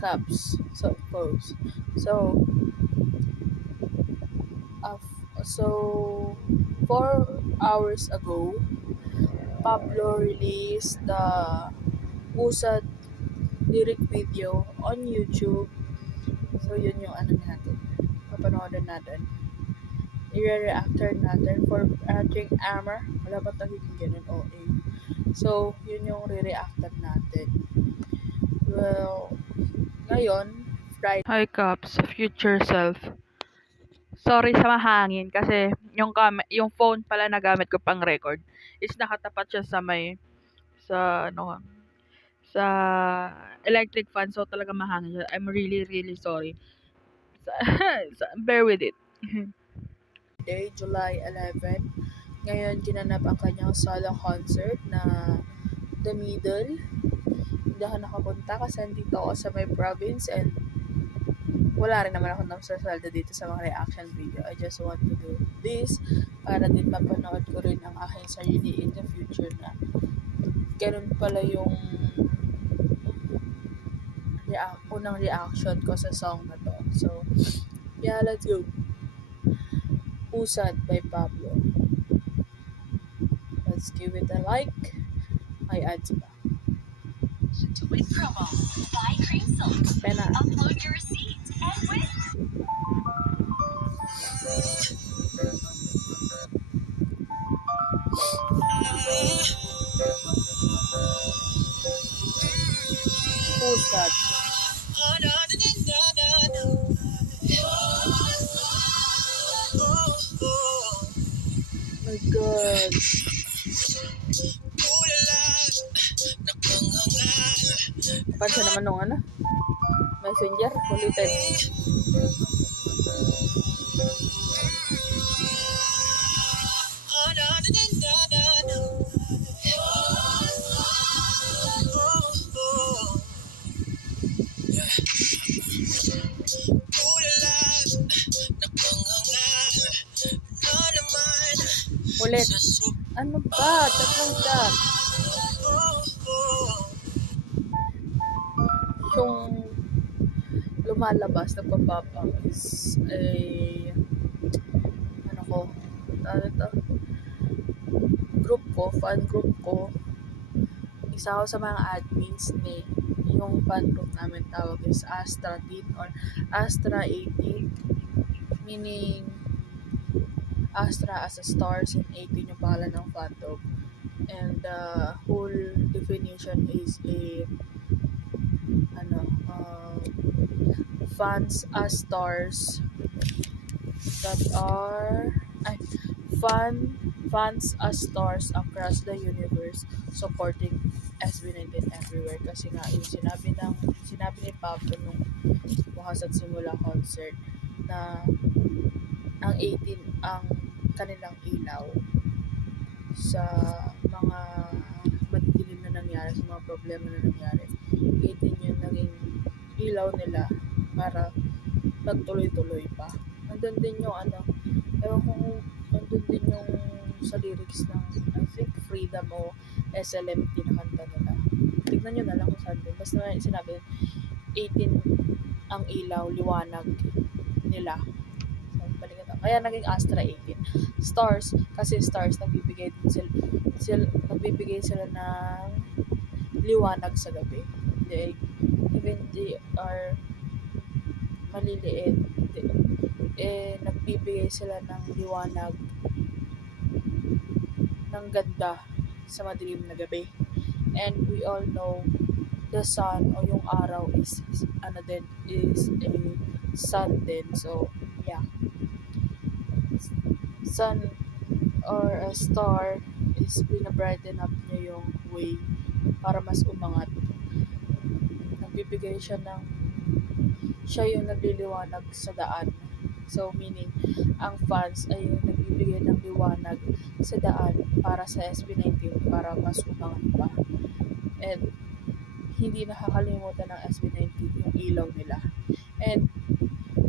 Caps. So folks. So uh, so 4 hours ago, Pablo released the Usad lyric video on YouTube. So yun yung ano natin. Papanoorin natin. I-reactor natin for Drink Armor. Wala ba tagiging ganun? OA. So, yun yung re-reactor natin. Well, ngayon, Friday. Hi Caps, future self. Sorry sa mahangin kasi yung phone pala na gamit ko pang record is nakatapat siya sa sa electric fan, so talaga mahangin siya. I'm really really sorry. Bear with it. Day, July 11. Ngayon ginanap ang kanyang solo concert na The Middle. Hindi ako nakapunta kasi nandito ako sa my province and wala rin naman ako nasasalda dito sa mga reaction video. I just want to do this para din mapanood ko rin ang aking sarili in the future na ganun pala yung unang reaction ko sa song na to. So, yeah, let's go. Usad by Pablo. Let's give it a like. May ads pa. With promo, buy Cream Silk, Pena. upload your receipt, and win. Usad. My God. Pansin naman nung messenger, ulitin. Ulit. Ano ba? Tatlong shot. Yung lumalabas, nagpa-pop up is fan group ko. Isa ako sa mga admins ni yung fan group namin tawag is Astra Teen or Astra 18, meaning Astra as a stars and 18 yung pangalan ng fandom. And the whole definition is fans as stars that are fans as stars across the universe supporting SB19 everywhere. Kasi nga yung sinabi ni Pablo nung wakas at simula concert na ang 18 ang kanilang ilaw sa mga madidilim na nangyari, sa mga problema na nangyari. 18 yung naging ilaw nila para magtuloy-tuloy pa. Nandun din yung ewan kung nandun din yung sa lyrics ng I think Freedom o SLMT na kanta nila. Tignan nyo na lang kung saan din. Basta sinabi 18 ang ilaw, liwanag nila. Kaya naging Astra 18. Stars, kasi stars nagbibigay sila ng liwanag sa gabi. Even they are maliliit, nagbibigay sila ng liwanag ng ganda sa madilim na gabi. And we all know the sun o yung araw is a sun din. So yeah, sun or a star is binabrighten up niya yung way para mas umangat. Nagbibigay siya yung nagliliwanag sa daan. So meaning ang fans ay nagbibigay ng liwanag sa daan para sa SB19 para mas umangat pa. And hindi nakakalimutan ng SB19 yung ilaw nila. And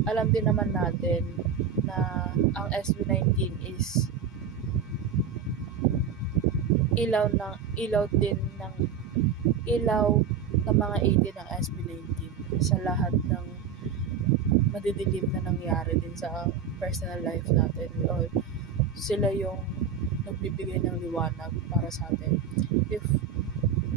alam din naman natin na ang SB19 is ilaw ng mga 18 ng SB19. sa lahat ng madidilim na nangyari din sa personal life natin. Sila yung nagbibigay ng liwanag para sa atin. If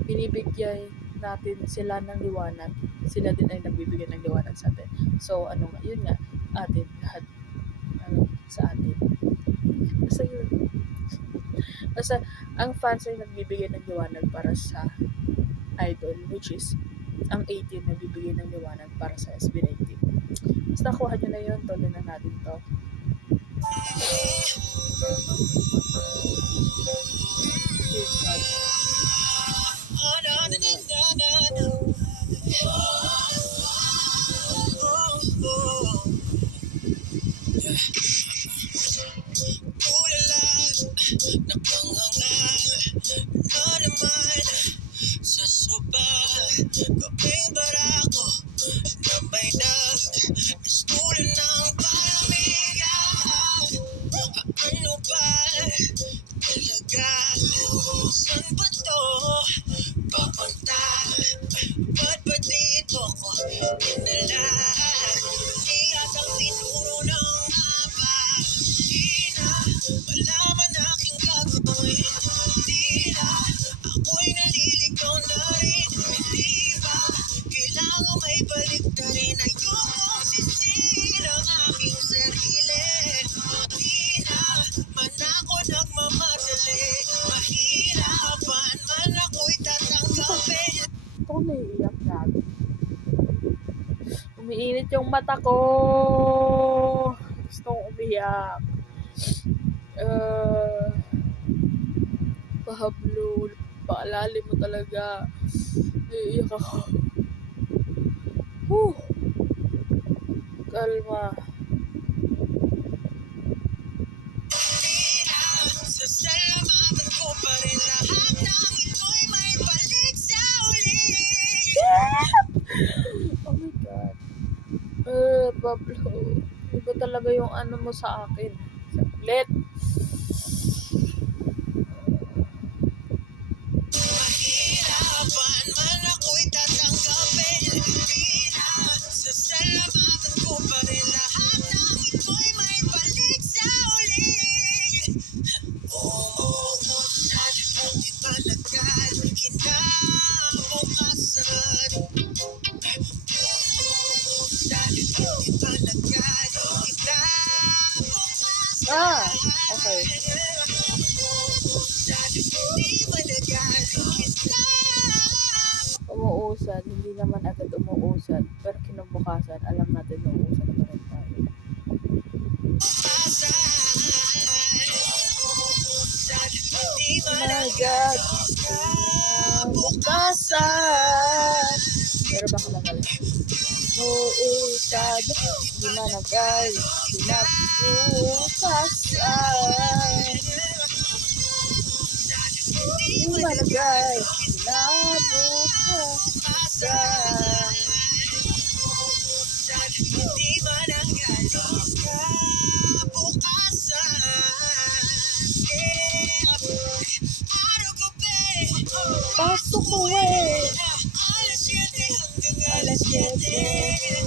binibigyan natin sila ng liwanag, sila din ay nagbibigay ng liwanag sa atin. So, yun nga, atin, lahat, sa atin. Basta yun. Basta, ang fans ay nagbibigay ng liwanag para sa idol, which is, ang 18 nagbibigay ng liwanag para sa SB19. Basta kuha nyo na yun, tuloy na natin to. Sa soba, kaping barako, nabay na, istulan ng pamigaw. Ano ba talaga? Saan ba to papunta? Ba't ba dito ko dinala? Di atang tinuro ng mapa. Di na malaman aking gagawin. Di na ako'y naliligaw na rin. Hindi ba kailangan may balik na rin? Ayokong sisira ang aking sarili. Di na man ako nagmamadali. Mahirapan man ako'y tatanggapin. Ito ko naiiyak natin. Umiinit yung mata ko. Gusto kong umiyak. Pahablo. Paalalim mo talaga. Naiiyak ako. Whew. Kalma. Sasalamatan ko pa rin lahat ng ito'y may balik sa uli. Oh my God. Pablo. Iba talaga yung mo sa akin. Saglit. Mahirapan man ako'y tatanggapin. Sasalamatan ko pa rin lahat ng ito'y may balik sa uli. Umuusad, di ba nagkal, kinabukasan. Umuusad, di ba nagkal, kinabukasan. Okay. Umuusad, hindi naman agad umuusad. Pero kinabukasan, alam natin na umuusad pa rin tayo. Nagad kinabukasan. Pero baka magaling. Umuusad, hindi managal kinabukasan. Hindi managal kinabukasan. Di mananggal kabukasan. Araw-gabi, Pasok mo eh. alas 7 hanggang Alas 7.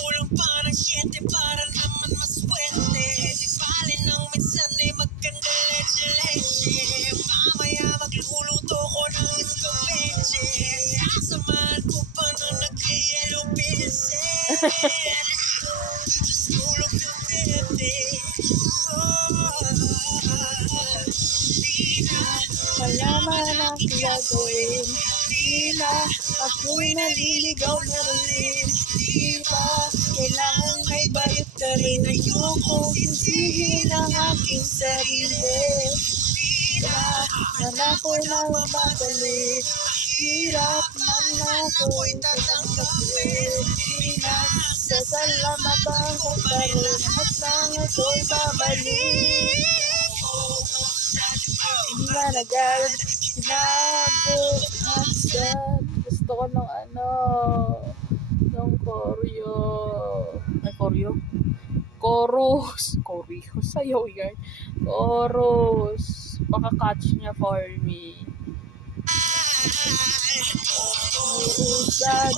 kulang pa ng 7 para naman maswerte. Di bali nang minsan ay magkanda leche-leche. Mamaya magluluto ko ng escabeche. Sasamahan ko pa ng nag-yellow pincel. Tulog na bebe. Di na Malaman ang gagawin. Di na ako'y naliligaw na rin. Di ba kailangan may balik ka rin. Ayokong sisihin ang aking sarili. Di ba man ako'y namamadali. Hirap man ako'y tatanggapin. Di na sasalamatan ko pa rin. At lang ako'y babalik. Hindi managal kinabukasan. Gusto ko ng ng choreo. Ay, choreo? Chorus. Choreo. Sayaw yan. Chorus. Paka-catch niya for me. Uusad.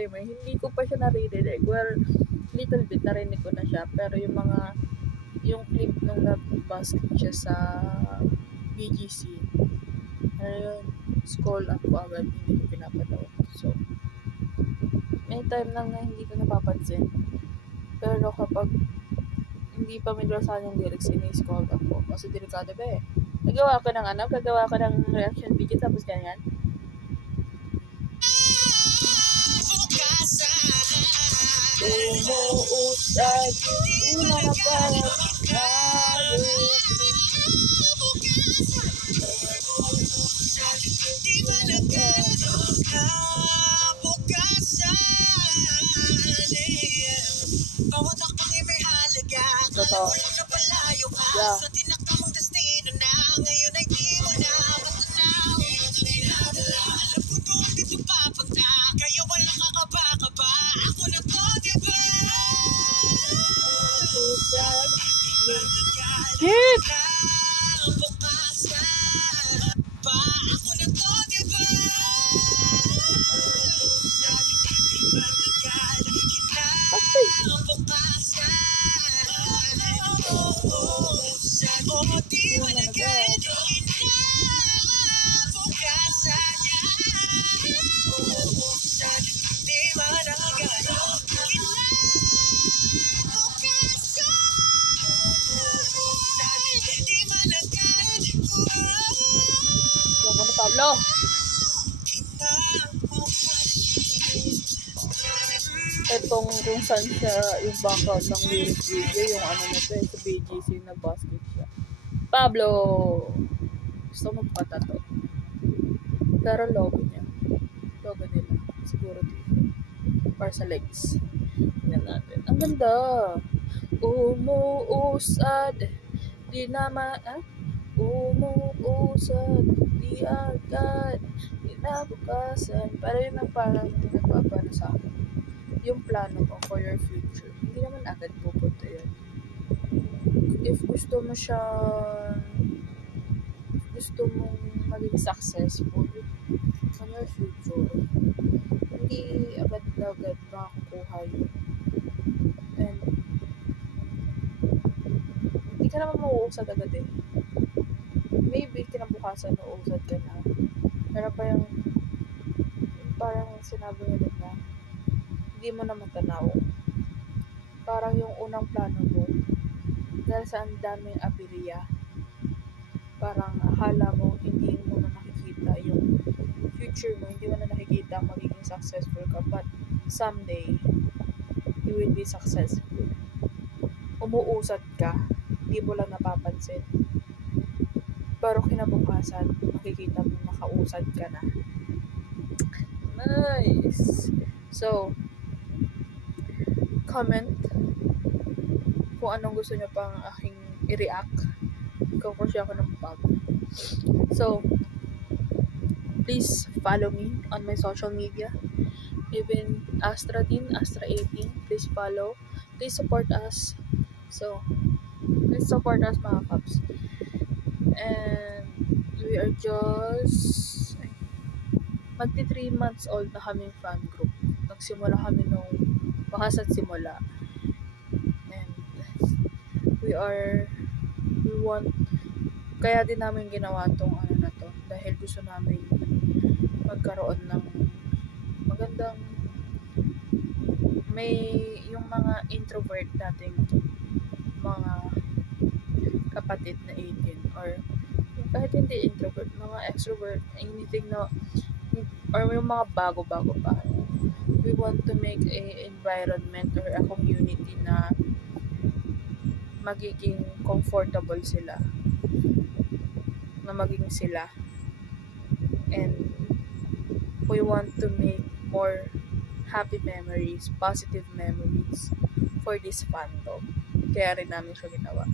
Dreamer, hindi ko pa siya naririnig. Well, little bit narinig ko na siya. Pero yung clip nung nag-basket siya sa BGC, ano yun, scroll up ko agad, hindi ko pinapanood. So, may time lang na hindi ko napapansin. Pero kapag hindi pa saan yung lyrics, ini-scroll up ko. Kasi delikado ba eh. Gagawa ka ng reaction video tapos ganyan. Umuusad, inanabalat tayo. Di malagado bawat akbang may halaga. Totoo. Kala mo lang na palayo ka Yeah. sa tinakdang destino na ngayon ay di mo na matanaw. Dinadala, alam ko doon dito papunta, kaya walang kakaba-kaba. Ako na to, diba? Usad. Di malagado Shit! bukasan pa. Ako na to, diba? Di malagado Patay. di malagado di malagado di malagado Ano, Pablo? Etong kung saan siya yung background ng lyric video, yung ano na to, sa BGC na basket siya. Pablo! Gusto mo patato. Pero logo niya. Logo nila. Siguro dito. Para sa legs. Tingnan natin. Ang ganda! Umuusad. Di naman, umuusad. Di agad. Kinabukasan. Pero yun ang parang nagpapano sa akin. Yung plano mo for your future. Hindi naman agad pupunta yun. If gusto mo mong maging successful on your future, hindi agad-agad makakukuha yun. And hindi ka naman mauusad agad eh. Maybe kinabukasan mauusad ka na. Pero parang sinabi nila na hindi mo na matanaw. Parang yung unang plano mo, dahil sa ang daming aberya, parang akala mo hindi mo na nakikita yung future mo, hindi mo na nakikita ang magiging successful ka, but someday you will be successful. Umuusad ka, hindi mo lang napapansin, pero kinabukasan makikita mo nakausad ka na. Nice. So comment kung anong gusto nyo pang aking i-react kung siya ako ng pag. So, please follow me on my social media. Even Astra 18, please follow. Please support us. So, please support us mga kaps. And we are just magti 3 months old na kaming fan group. Nagsimula kami nung wakas at simula. And we want, kaya din namin ginawa tong ano na to dahil gusto namin magkaroon ng magandang, may yung mga introvert nating mga kapatid na 18 or kahit hindi introvert, mga extrovert, anything na, or yung mga bago-bago pa. We want to make a environment or a community na magiging comfortable sila, na maging sila, and we want to make more happy memories, positive memories for this fandom. Kaya rin namin siya ginawa.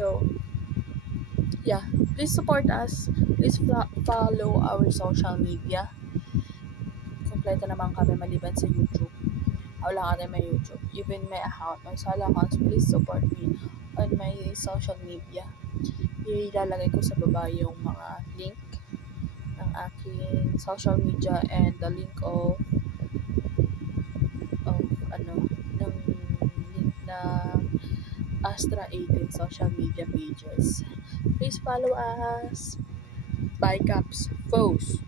So, yeah, please support us. Please follow our social media. Kompleto naman kami maliban sa YouTube. Wala ka may YouTube. Even my account, my solo accounts, please support me on my social media. Ilalagay ko sa baba yung mga link ng aking social media and the link of ano, ng link na Astra 18 social media pages. Please follow us. Bye, Caps. Foes.